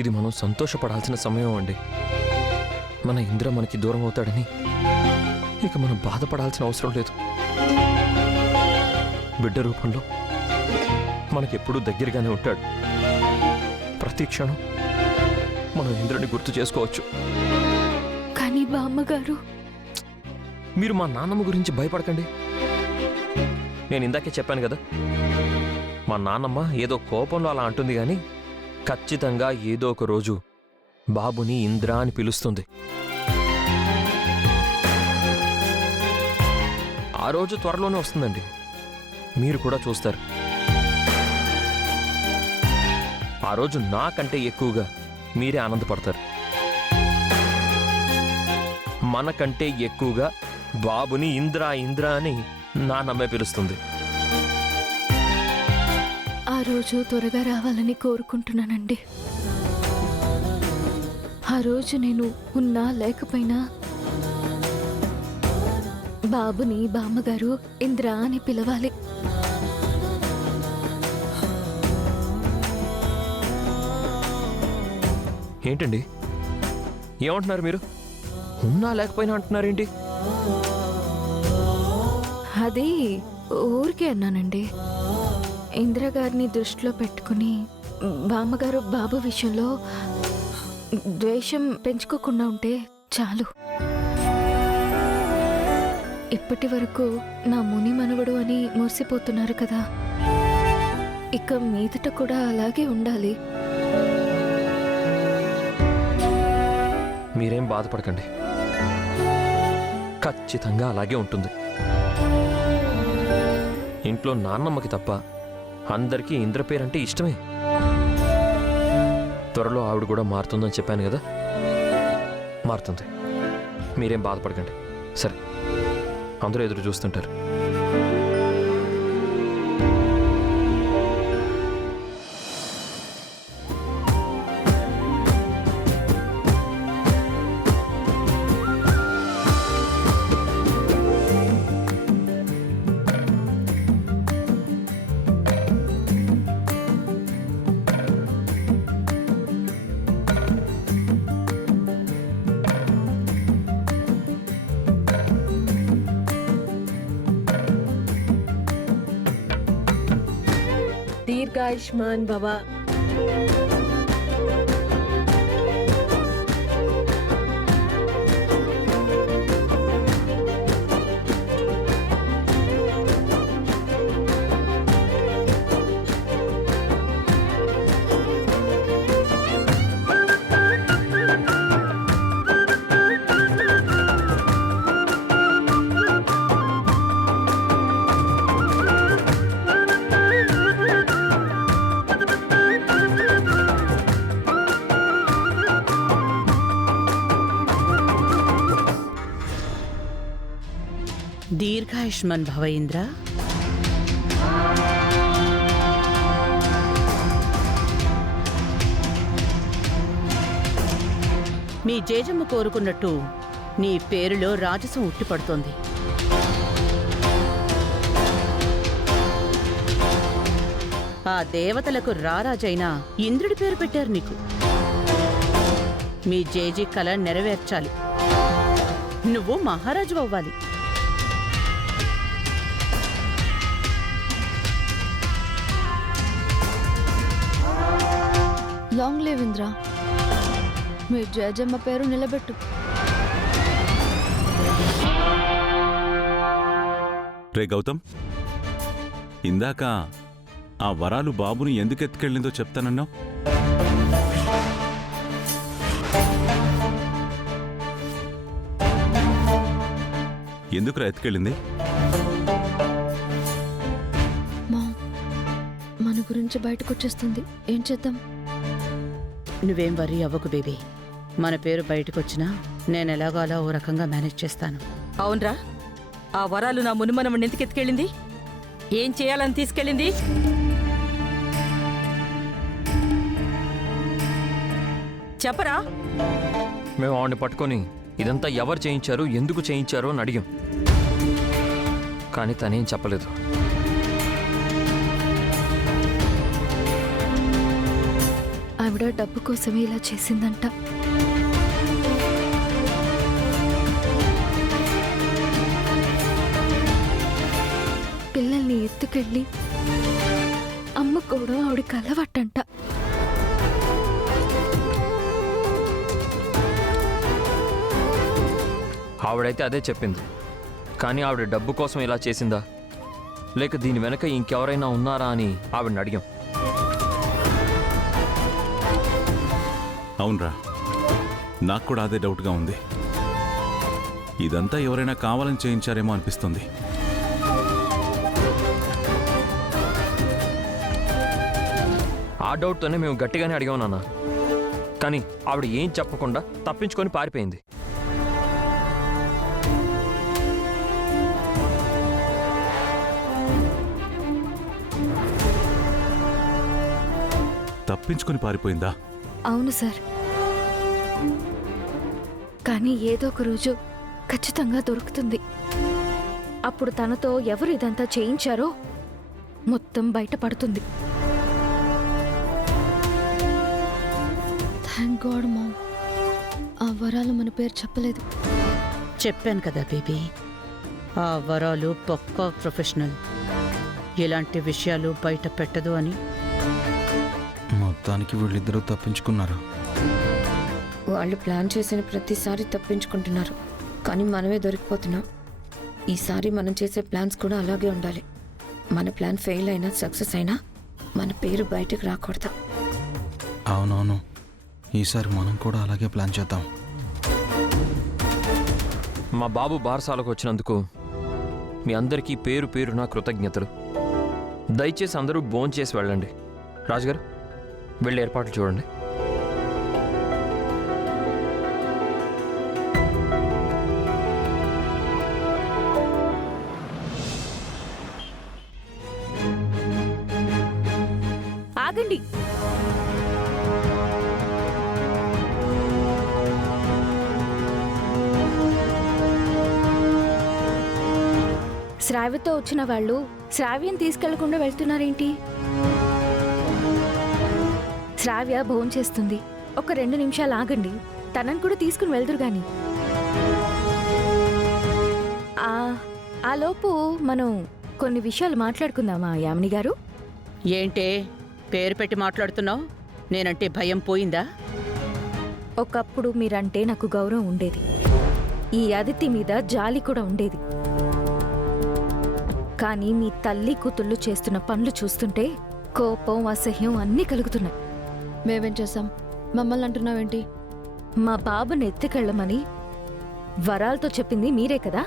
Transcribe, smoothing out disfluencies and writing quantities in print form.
ఇది మనం సంతోషపడాల్సిన సమయం అండి. మన ఇంద్ర మనకి దూరం అవుతాడని ఇక మనం బాధపడాల్సిన అవసరం లేదు. బిడ్డ రూపంలో మనకెప్పుడూ దగ్గరగానే ఉంటాడు. ప్రతి క్షణం మనం ఇంద్రుని గుర్తు చేసుకోవచ్చు. కానీ బామ్మగారు, మీరు మా నాన్నమ్మ గురించి భయపడకండి. నేను ఇందాకే చెప్పాను కదా, మా నాన్నమ్మ ఏదో కోపంలో అలా అంటుంది కానీ ఖచ్చితంగా ఏదో ఒక రోజు బాబుని ఇంద్ర అని పిలుస్తుంది. ఆ రోజు త్వరలోనే వస్తుందండి. మీరు కూడా చూస్తారు. ఆ రోజు నాకంటే ఎక్కువగా మీరే ఆనందపడతారు. మనకంటే ఎక్కువగా బాబుని ఇంద్ర ఇంద్ర అని నాన్నమ్మే పిలుస్తుంది. ఆ రోజు త్వరగా రావాలని కోరుకుంటున్నానండి. ఆ రోజు నేను ఉన్నా లేకపోయినా బాబుని బామ్మగారు ఇంద్ర అని పిలవాలి. ఏంటండి ఏమంటున్నారు మీరు? ఉన్నా లేకపోయినా అంటున్నారేంటి? అది ఊరికే అన్నానండి. ఇందిరాగారిని దృష్టిలో పెట్టుకుని బామ్మగారు బాబు విషయంలో ద్వేషం పెంచుకోకుండా ఉంటే చాలు. ఇప్పటి వరకు నా ముని మనవడు అని మురిసిపోతున్నారు కదా, ఇక మీదట కూడా అలాగే ఉండాలి. మీరేం బాధపడకండి, ఖచ్చితంగా అలాగే ఉంటుంది. ఇంట్లో నాన్నమ్మకి తప్ప అందరికీ ఇంద్ర పేరంటే ఇష్టమే. త్వరలో ఆవిడ కూడా మారుతుందని చెప్పాను కదా, మారుతుంది. మీరేం బాధపడకండి. సరే, అందరూ ఎదురు చూస్తుంటారు. దీర్ఘాయుష్మాన్ భవ. దీర్ఘాయుష్మాన్ భవ ఇంద్ర. మీ జేజమ్మ కోరుకున్నట్టు నీ పేరులో రాజసం ఉట్టిపడుతోంది. ఆ దేవతలకు రారాజైన ఇంద్రుడి పేరు పెట్టారు నీకు. మీ జేజీ కల నెరవేర్చాలి. నువ్వు మహారాజు అవ్వాలి. Long live Indra. మీ జయజమ్మ పేరు నిలబెట్టు. రే గౌతమ్, ఇందాక ఆ వరాలు బాబుని ఎందుకు ఎత్తుకెళ్ళిందో చెప్తానన్నావు. ఎందుకురా ఎత్తుకెళ్ళింది? మన గురించి బయటకు వచ్చేస్తుంది. ఏం చేద్దాం? నువ్వేం వర్రీ అవ్వకు బేబీ. మన పేరు బయటకొచ్చినా నేనెలాగో అలా ఓ రకంగా మేనేజ్ చేస్తాను. అవునరా, ఆ వరాలు నా మునిమనమని ఎందుకు ఎత్తుకెళ్ళింది? ఏం చేయాలని తీసుకెళ్ళింది? చెప్పరా. మేము ఆవిడని పట్టుకొని ఇదంతా ఎవరు చేయించారు, ఎందుకు చేయించారు అని అడిగాం. కానీ తనేం చెప్పలేదు. ఆవిడ డబ్బు కోసమే ఇలా చేసిందంట. పిల్లల్ని ఎత్తుకెళ్ళి అమ్ముకోవడం ఆవిడకి అలవాటంట. ఆవిడైతే అదే చెప్పింది. కానీ ఆవిడ డబ్బు కోసం ఇలా చేసిందా, లేక దీని వెనక ఇంకెవరైనా ఉన్నారా అని ఆవిడని అడిగాం. అవునరా, నాకు కూడా అదే డౌట్గా ఉంది. ఇదంతా ఎవరైనా కావాలని చేయించారేమో అనిపిస్తుంది. ఆ డౌట్తోనే మేము గట్టిగానే అడిగాం నాన్న. కానీ ఆవిడ ఏం చెప్పకుండా తప్పించుకొని పారిపోయింది. తప్పించుకొని పారిపోయిందా? అవును సార్. కానీ ఏదో ఒక రోజు ఖచ్చితంగా దొరుకుతుంది. అప్పుడు తనతో ఎవరు ఇదంతా చేయించారో మొత్తం బయటపడుతుంది. థ్యాంక్ గాడ్ మామ్, ఆ వరాలు మన పేరు చెప్పలేదు. చెప్పాను కదా బేబీ, ఆ వరాలు పక్కా ప్రొఫెషనల్. ఎలాంటి విషయాలు బయట పెట్టదు అని. మొత్తానికి వీళ్ళిద్దరూ తప్పించుకున్నారు. వాళ్ళు ప్లాన్ చేసిన ప్రతిసారి తప్పించుకుంటున్నారు, కానీ మనమే దొరికిపోతున్నాం. ఈసారి మనం చేసే ప్లాన్స్ కూడా అలాగే ఉండాలి. మన ప్లాన్ ఫెయిల్ అయినా సక్సెస్ అయినా మన పేరు బయటకు రాకూడదు. అవునవును, ఈసారి మనం కూడా అలాగే ప్లాన్ చేద్దాం. మా బాబు బారసాలకు వచ్చినందుకు మీ అందరికీ పేరు పేరున కృతజ్ఞతలు. దయచేసి అందరూ భోంచేసి వెళ్ళండి. రాజుగారు, వెళ్ళి ఏర్పాట్లు చూడండి. ఆగండి. శ్రావ్యతో వచ్చిన వాళ్ళు శ్రావ్యం తీసుకెళ్లకుండా వెళ్తున్నారేంటి? శ్రావ్య భోంచేస్తుంది. ఒక 2 నిమిషాలు ఆగండి, తనని కూడా తీసుకుని వెళ్దురు గాని. ఆ లోపు మనం కొన్ని విషయాలు మాట్లాడుకుందామా యామిని గారు? ఏంటే పేరు పెట్టి మాట్లాడుతున్నావు? నేనంటే భయం పోయిందా? ఒకప్పుడు మీరంటే నాకు గౌరవం ఉండేది, ఈ అదితి మీద జాలి కూడా ఉండేది. కానీ మీ తల్లి కూతుళ్ళు చేస్తున్న పనులు చూస్తుంటే కోపం, అసహ్యం అన్నీ కలుగుతున్నాయి. మేమేం చేసాం? మమ్మల్ని అంటున్నావేంటి? మా బాబుని ఎత్తుకెళ్ళమని వరాలతో చెప్పింది మీరే కదా?